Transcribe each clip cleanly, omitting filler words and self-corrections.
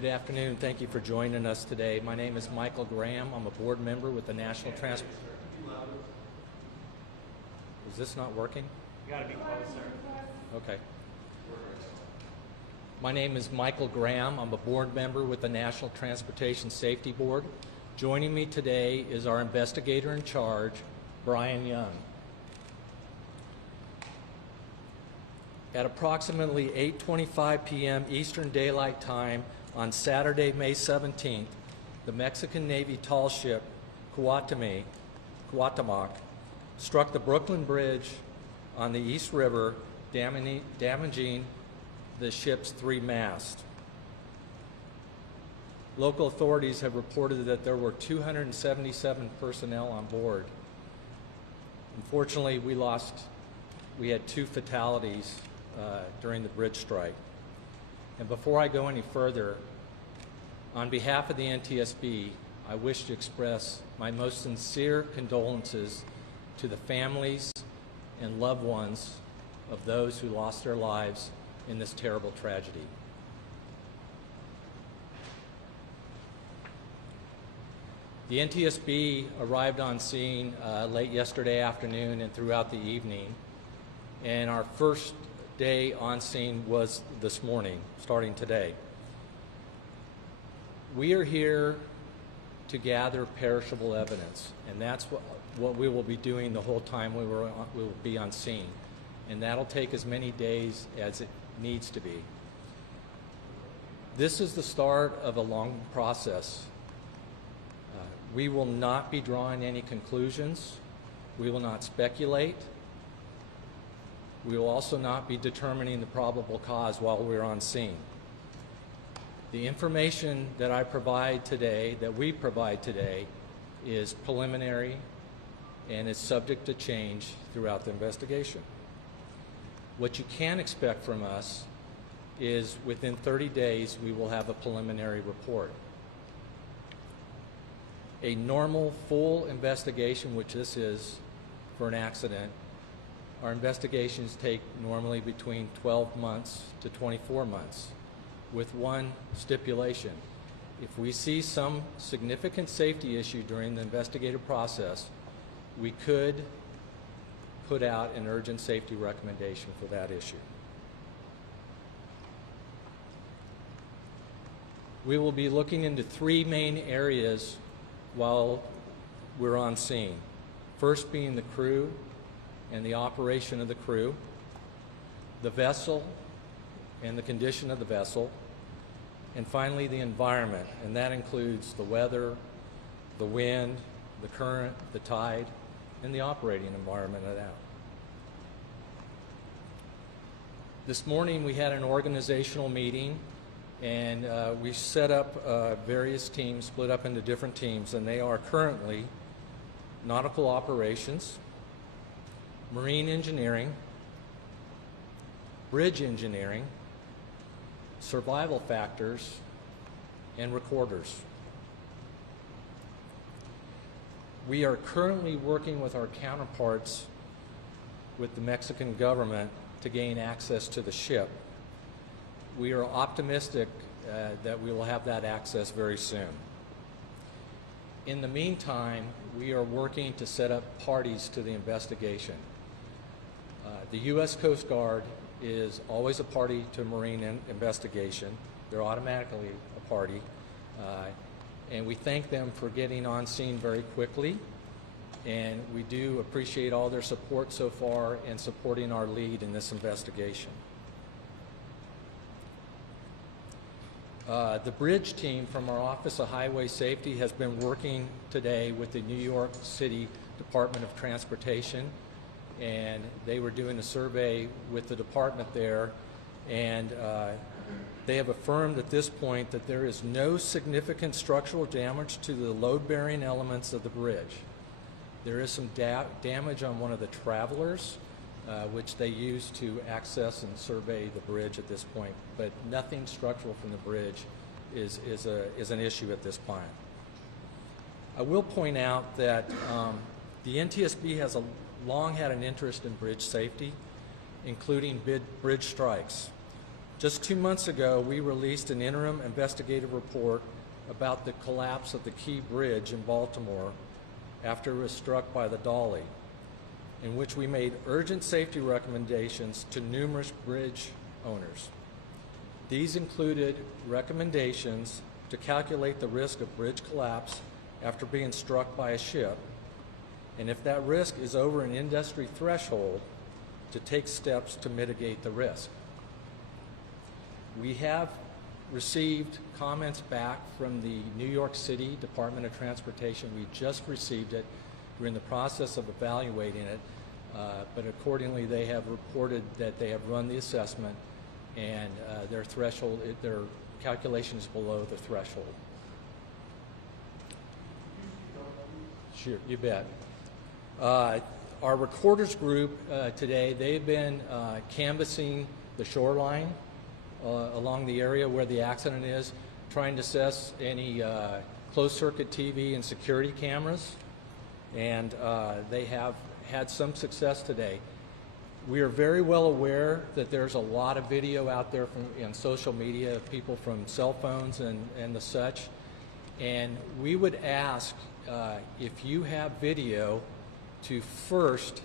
Good afternoon. Thank you for joining us today. My name is Michael Graham. I'm a board member with the National Transport. Is this not working? You gotta be closer. Okay. My name is Michael Graham. I'm a board member with the National Transportation Safety Board. Joining me today is our investigator in charge, Brian Young. At approximately 8:25 p.m. Eastern Daylight Time on Saturday, May 17th, the Mexican Navy tall ship Cuauhtémoc struck the Brooklyn Bridge on the East River, damaging the ship's three masts. Local authorities have reported that there were 277 personnel on board. Unfortunately, we had two fatalities during the bridge strike. And before I go any further, on behalf of the NTSB, I wish to express my most sincere condolences to the families and loved ones of those who lost their lives in this terrible tragedy. The NTSB arrived on scene late yesterday afternoon and throughout the evening, and our first day on scene was this morning, starting today. We are here to gather perishable evidence, and that's what we will be doing the whole time we will be on scene, and that'll take as many days as it needs to be. This is the start of a long process. We will not be drawing any conclusions. We will not speculate. We will also not be determining the probable cause while we're on scene. The information that I provide today, that we provide today, is preliminary and is subject to change throughout the investigation. What you can expect from us is within 30 days we will have a preliminary report. A normal full investigation, which this is for an accident, our investigations take normally between 12 months to 24 months, with one stipulation. If we see some significant safety issue during the investigative process, we could put out an urgent safety recommendation for that issue. We will be looking into three main areas while we're on scene. First being the crew and the operation of the crew, the vessel and the condition of the vessel, and finally the environment, and that includes the weather, the wind, the current, the tide, and the operating environment of that. This morning we had an organizational meeting, and we set up various teams, split up into different teams, and they are currently nautical operations, marine engineering, bridge engineering, survival factors, and recorders. We are currently working with our counterparts with the Mexican government to gain access to the ship. We are optimistic that we will have that access very soon. In the meantime, we are working to set up parties to the investigation. The U.S. Coast Guard is always a party to marine investigation. They're automatically a party. And we thank them for getting on scene very quickly. And we do appreciate all their support so far in supporting our lead in this investigation. The bridge team from our Office of Highway Safety has been working today with the New York City Department of Transportation, and they were doing a survey with the department there, and they have affirmed at this point that there is no significant structural damage to the load-bearing elements of the bridge. There is some damage on one of the travelers, which they use to access and survey the bridge at this point, but nothing structural from the bridge is an issue at this point. I will point out that the NTSB has long had an interest in bridge safety, including bridge strikes. Just 2 months ago, we released an interim investigative report about the collapse of the Key Bridge in Baltimore after it was struck by the dolly, in which we made urgent safety recommendations to numerous bridge owners. These included recommendations to calculate the risk of bridge collapse after being struck by a ship, and if that risk is over an industry threshold, to take steps to mitigate the risk. We have received comments back from the New York City Department of Transportation. We just received it. We're in the process of evaluating it, but accordingly they have reported that they have run the assessment and their threshold, their calculation is below the threshold. Sure, you bet. Our recorders group today, they've been canvassing the shoreline along the area where the accident is, trying to assess any closed-circuit TV and security cameras, and they have had some success today. We are very well aware that there's a lot of video out there in social media of people from cell phones and the such, and we would ask if you have video to first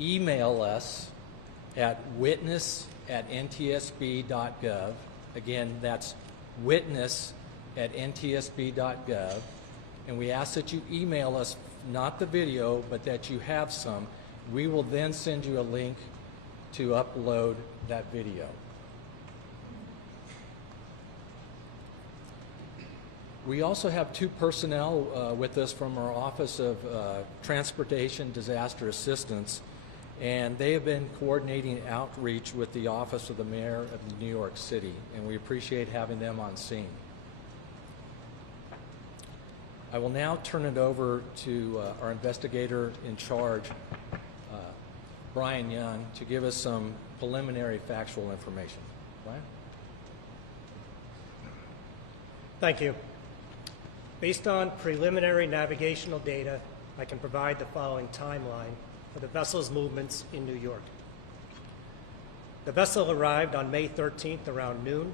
email us at witness@ntsb.gov. Again, that's witness@ntsb.gov. And we ask that you email us not the video, but that you have some. We will then send you a link to upload that video. We also have two personnel with us from our Office of Transportation Disaster Assistance, and they have been coordinating outreach with the Office of the Mayor of New York City, and we appreciate having them on scene. I will now turn it over to our investigator in charge, Brian Young, to give us some preliminary factual information. Brian? Thank you. Based on preliminary navigational data, I can provide the following timeline for the vessel's movements in New York. The vessel arrived on May 13th around noon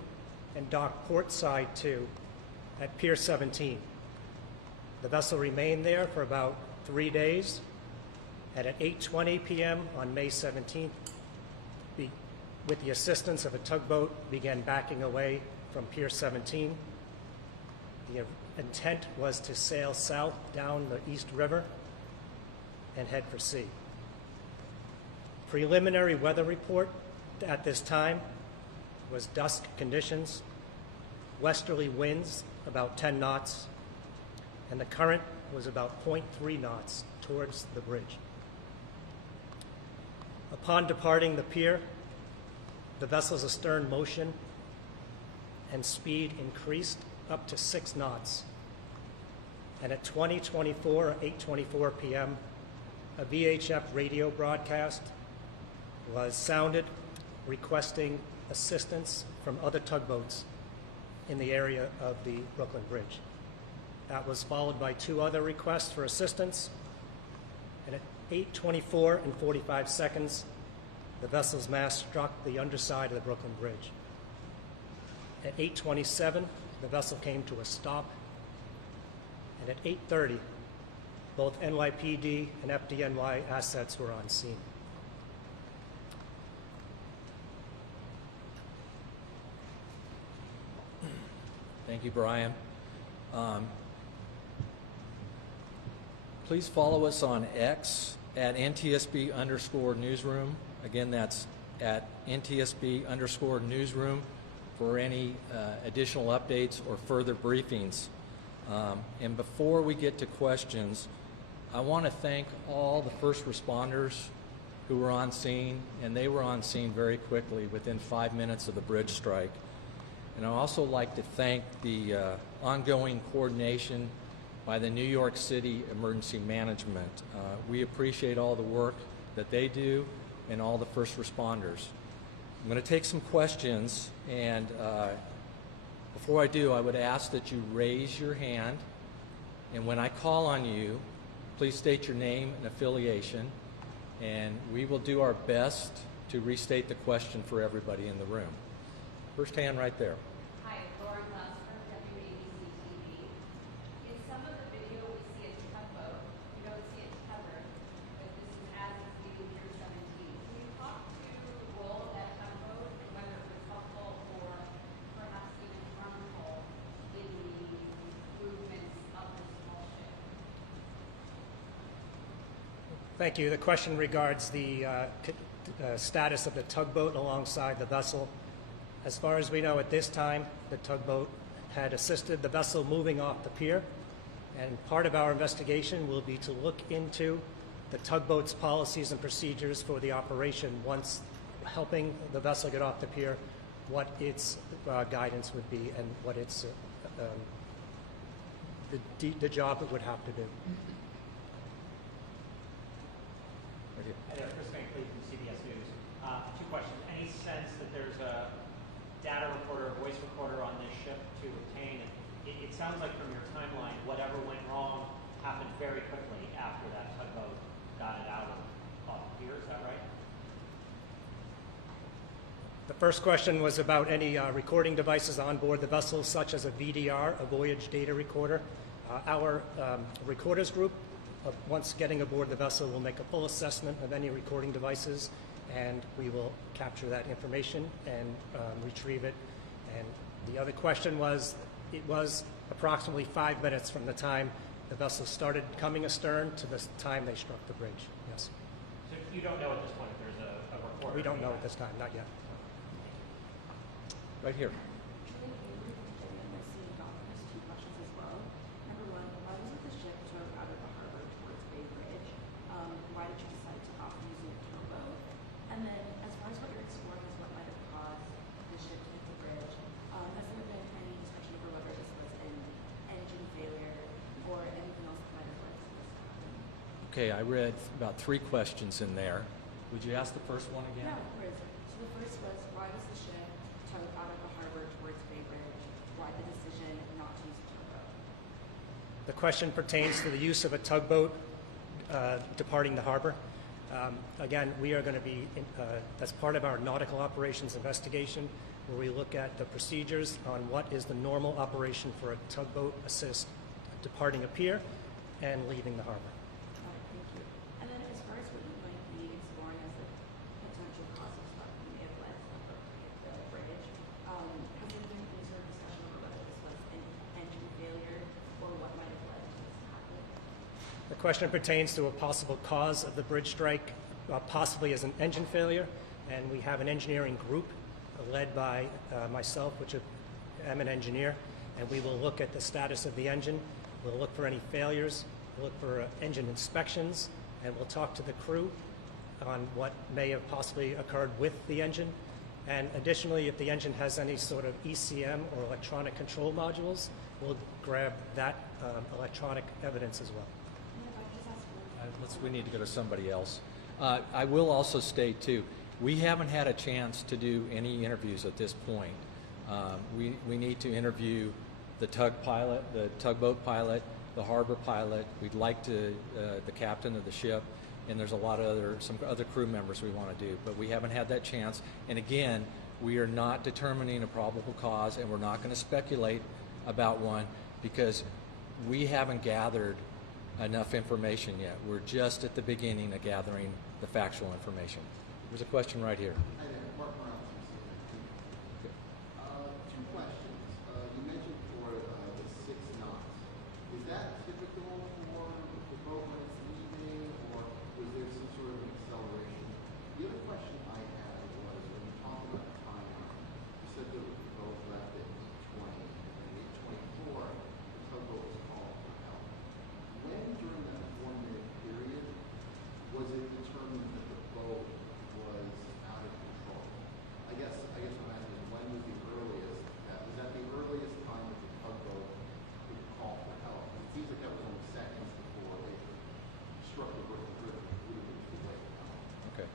and docked port side 2 at Pier 17. The vessel remained there for about 3 days, and at 8:20 p.m. on May 17th, with the assistance of a tugboat, began backing away from Pier 17. The intent was to sail south down the East River and head for sea. Preliminary weather report at this time was dusk conditions, westerly winds about 10 knots, and the current was about 0.3 knots towards the bridge. Upon departing the pier, the vessel's astern motion and speed increased up to 6 knots. And at 8:24 p.m., a VHF radio broadcast was sounded requesting assistance from other tugboats in the area of the Brooklyn Bridge. That was followed by 2 other requests for assistance. And at 8:24 and 45 seconds, the vessel's mast struck the underside of the Brooklyn Bridge. At 8:27, the vessel came to a stop. And at 8:30, both NYPD and FDNY assets were on scene. Thank you, Brian. Please follow us on X at NTSB_newsroom. Again, that's at NTSB_newsroom for any additional updates or further briefings. And before we get to questions, I want to thank all the first responders who were on scene, and they were on scene very quickly within 5 minutes of the bridge strike. And I'd also like to thank the ongoing coordination by the New York City Emergency Management. We appreciate all the work that they do and all the first responders. I'm going to take some questions, and before I do, I would ask that you raise your hand, and when I call on you, please state your name and affiliation, and we will do our best to restate the question for everybody in the room. First hand right there. Hi, Lauren Lusford, WABC TV. In some of the video, we see a tugboat. We don't see it covered, but this is as it's leaving Pier 17. Can you talk to the role of that tugboat and whether it was helpful or perhaps even harmful in the movements of this small ship? Thank you. The question regards the status of the tugboat alongside the vessel. As far as we know at this time, the tugboat had assisted the vessel moving off the pier, and part of our investigation will be to look into the tugboat's policies and procedures for the operation once helping the vessel get off the pier, what its guidance would be and what its the job it would have to do. Right here. Hi there, Chris Van Cleve from CBS News. Two questions. Any sense that there's a data recorder, voice recorder on this ship to obtain? It sounds like from your timeline, whatever went wrong happened very quickly after that tugboat got it out off the pier. Is that right? The first question was about any recording devices on board the vessel, such as a VDR, a voyage data recorder. Our recorders group, once getting aboard the vessel, will make a full assessment of any recording devices, and we will capture that information and retrieve it. And the other question was, it was approximately 5 minutes from the time the vessel started coming astern to the time they struck the bridge. Yes. So you don't know at this point if there's a recorder? We don't know at this time, not yet. Right here. Two questions as well. Number one, why wasn't the ship towed out of the harbor towards Bay Bridge? Why did you decide to opt using a towboat? And then, as far as what you're exploring is what might have caused the ship to hit the bridge, has there been any discussion over whether this was an engine failure or anything else that might have led to this happening? Okay, I read about 3 questions in there. Would you ask the first one again? Yeah, where is it? So the first was, why was the ship towed out of the harbor towards Bay Bridge? Why the decision not to use a towboat? The question pertains to the use of a tugboat departing the harbor. Again, we are going to be, as part of our nautical operations investigation, where we look at the procedures on what is the normal operation for a tugboat assist departing a pier and leaving the harbor. All right, thank you. And then as far as what you might be exploring as a potential cause of stuff that may have led to the bridge, has there been any sort of discussion over whether this was an engine failure or what might have led to this happening? The question pertains to a possible cause of the bridge strike, possibly as an engine failure, and we have an engineering group led by myself, which am an engineer, and we will look at the status of the engine. We'll look for any failures, we'll look for engine inspections, and we'll talk to the crew on what may have possibly occurred with the engine. And additionally, if the engine has any sort of ECM or electronic control modules, we'll grab that electronic evidence as well. And if I could just ask one We need to go to somebody else. I will also state, too, we haven't had a chance to do any interviews at this point. We need to interview the tugboat pilot, the harbor pilot. We'd like to, the captain of the ship, and there's a lot of some other crew members we want to do, but we haven't had that chance. And again, we are not determining a probable cause, and we're not going to speculate about one because we haven't gathered enough information yet. We're just at the beginning of gathering the factual information. There's a question right here. Hi there, Mark Morales from CNBC. Two questions. You mentioned for the 6 knots. Is that typical for the boat when it's leaving, or was there some sort of an acceleration? The other question I had was when you talked about the timeline, you said that the boat left at 8:20, and at 8:24, the tugboat was called for help. When during that 4-minute period was it determined that the boat was out of control? I guess what I'm asking is when was the earliest was that the earliest time that the tugboat would call for help? It seems like that was only seconds before they struck the river. It would have been too late. Okay.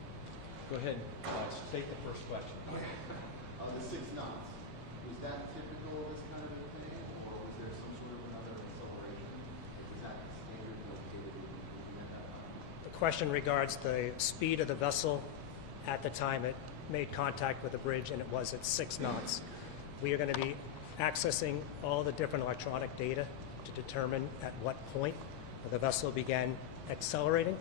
Go ahead. State the first question. The 6 knots. Was that typical of this kind of a thing, or was there some sort of another acceleration? Was that standard located at that time? The question regards the speed of the vessel at the time it made contact with the bridge and it was at 6 knots. We are going to be accessing all the different electronic data to determine at what point the vessel began accelerating.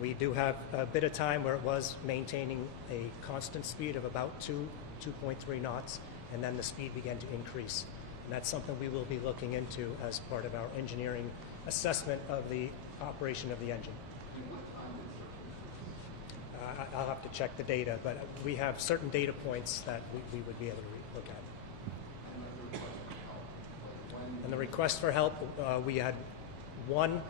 We do have a bit of time where it was maintaining a constant speed of about 2.3 knots, and then the speed began to increase. And that's something we will be looking into as part of our engineering assessment of the operation of the engine. I'll have to check the data, but we have certain data points that we would be able to look at. And the request for help, we had one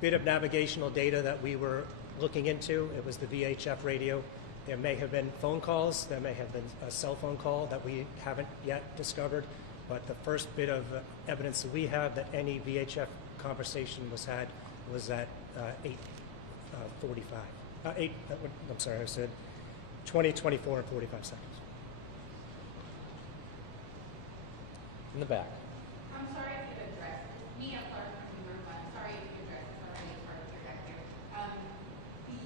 bit of navigational data that we were looking into. It was the VHF radio. There may have been phone calls. There may have been a cell phone call that we haven't yet discovered. But the first bit of evidence that we have that any VHF conversation was had was at 8:45. I'm sorry, I said 20, 24, and 45 seconds. In the back. I'm sorry if you addressed me. I'm Clark from Humor Fund. Sorry if you addressed this already as part of your deck here. The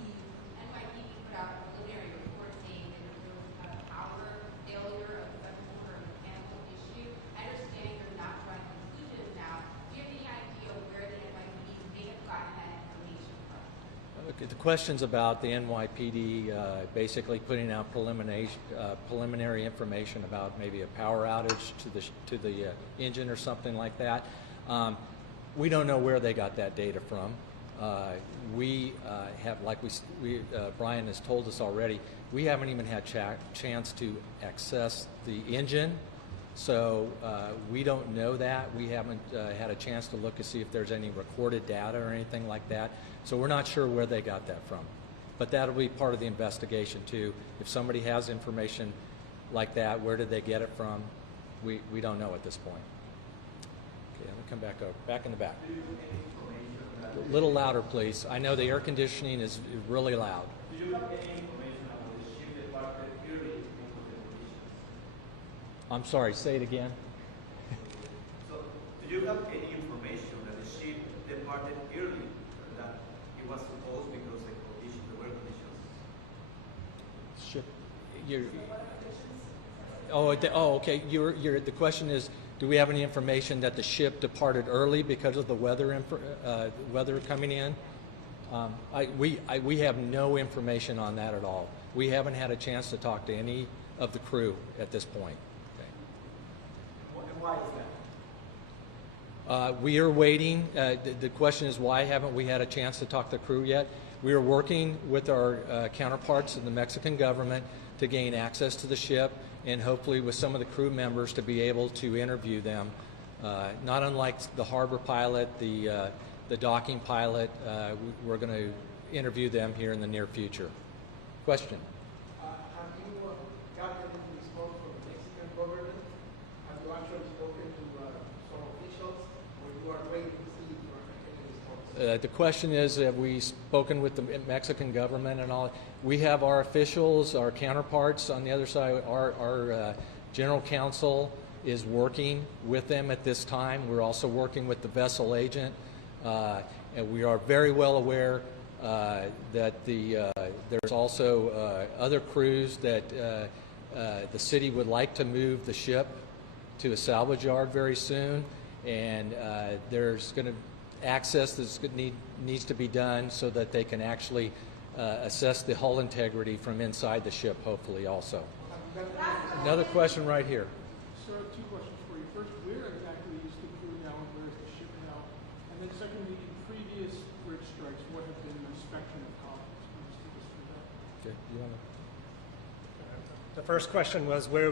NYPD put out a preliminary report saying that there was a power failure of some sort of mechanical issue. I understand you're not drawing conclusions now. Do you have any idea where the NYPD may have gotten that information from? Okay, the question's about the NYPD basically putting out preliminary information about maybe a power outage to the engine or something like that. We don't know where they got that data from. We have, like Brian has told us already, we haven't even had chance to access the engine, so we don't know that. We haven't had a chance to look to see if there's any recorded data or anything like that. So we're not sure where they got that from. But that'll be part of the investigation too. If somebody has information like that, where did they get it from? We don't know at this point. Okay, I'm gonna come back over. Back in the back. A little louder, please. I know the air conditioning is really loud. Do you have any information about the ship departed early because of the conditions? I'm sorry, say it again. So, do you have any information that the ship departed early that it was supposed because the conditions, the weather conditions? Ship. Okay. The question is, do we have any information that the ship departed early because of the weather coming in? We have no information on that at all. We haven't had a chance to talk to any of the crew at this point. And why is that? We are waiting. The question is, why haven't we had a chance to talk to the crew yet? We are working with our counterparts in the Mexican government to gain access to the ship, and hopefully with some of the crew members to be able to interview them. Not unlike the harbor pilot, the docking pilot, we're going to interview them here in the near future. Question? Have you gotten any response from the Mexican government? Have you actually spoken to some officials, or you are waiting to see if you are getting any response? The question is, have we spoken with the Mexican government and all? We have our officials, our counterparts on the other side. Our general counsel is working with them at this time. We're also working with the vessel agent, and we are very well aware that there's also other crews that the city would like to move the ship to a salvage yard very soon, and there's going to access that needs to be done so that they can actually assess the hull integrity from inside the ship, hopefully also. Another question right here. Sir, two questions for you. First, where exactly is the crew now and where is the ship now? And then secondly, in previous bridge strikes, what have been the spectrum of conflicts? Can you speak us through that? Okay, you wanna? The first question was, where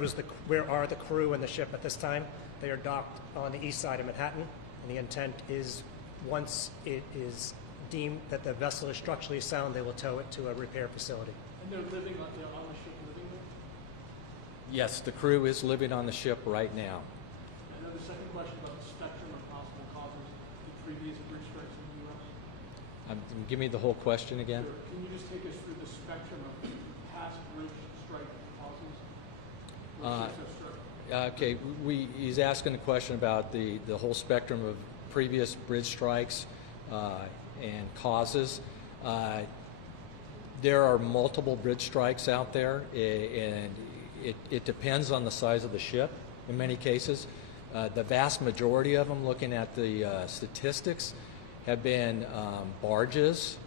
are the crew and the ship at this time? They are docked on the east side of Manhattan, and the intent is once it is deemed that the vessel is structurally sound, they will tow it to a repair facility. And they're living on the ship, living there? Yes, the crew is living on the ship right now. And then the second question about the spectrum of possible causes in previous bridge strikes in the U.S. Give me the whole question again. Sure. Can you just take us through the spectrum of past bridge strike causes? Okay, he's asking a question about the whole spectrum of previous bridge strikes and causes. There are multiple bridge strikes out there, and it depends on the size of the ship in many cases. The vast majority of them, looking at the statistics, have been barges.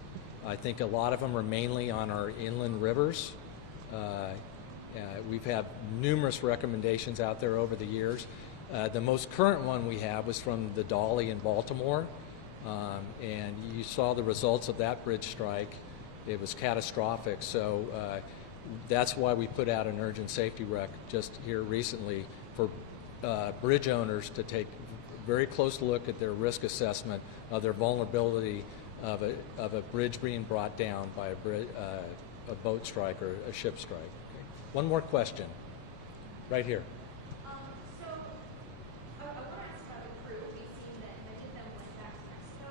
I think a lot of them are mainly on our inland rivers. We've had numerous recommendations out there over the years. The most current one we have was from the Dolly in Baltimore, and you saw the results of that bridge strike. It was catastrophic, so that's why we put out an urgent safety rec just here recently for bridge owners to take a very close look at their risk assessment of their vulnerability of a bridge being brought down by a boat strike or a ship strike. Okay. One more question, right here. So, I want to ask about the crew. We've seen that many of them went back to Mexico.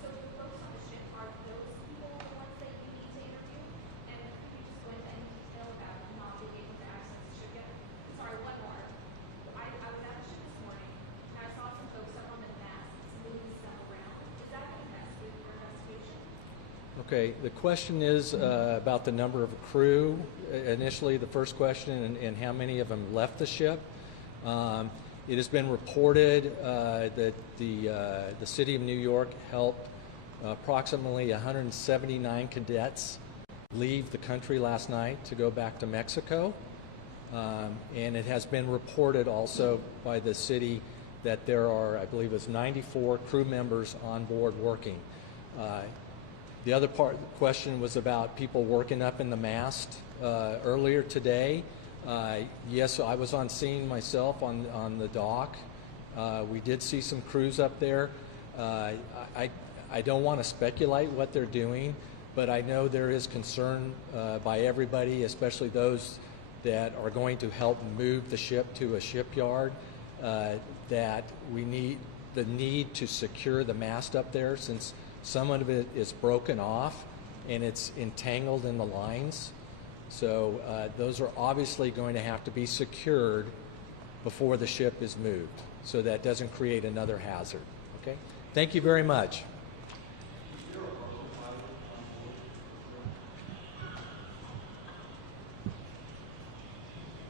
So, the folks on the ship, are those people the ones that you need to interview? And could you just go into any detail about not being able to access the ship yet? Sorry, one more. I was at the ship this morning, and I saw some folks up on the mast moving stuff around. Is that going to mess with your investigation? Okay, the question is about the number of crew. Initially, the first question, and how many of them left the ship. It has been reported that the city of New York helped approximately 179 cadets leave the country last night to go back to Mexico. And it has been reported also by the city that there are, I believe it's 94 crew members on board working. The other part of the question was about people working up in the mast earlier today. Yes, I was on scene myself on the dock. We did see some crews up there. I don't want to speculate what they're doing, but I know there is concern by everybody, especially those that are going to help move the ship to a shipyard, that we need to secure the mast up there, since some of it is broken off and it's entangled in the lines. So those are obviously going to have to be secured before the ship is moved, so that doesn't create another hazard. Okay? Thank you very much.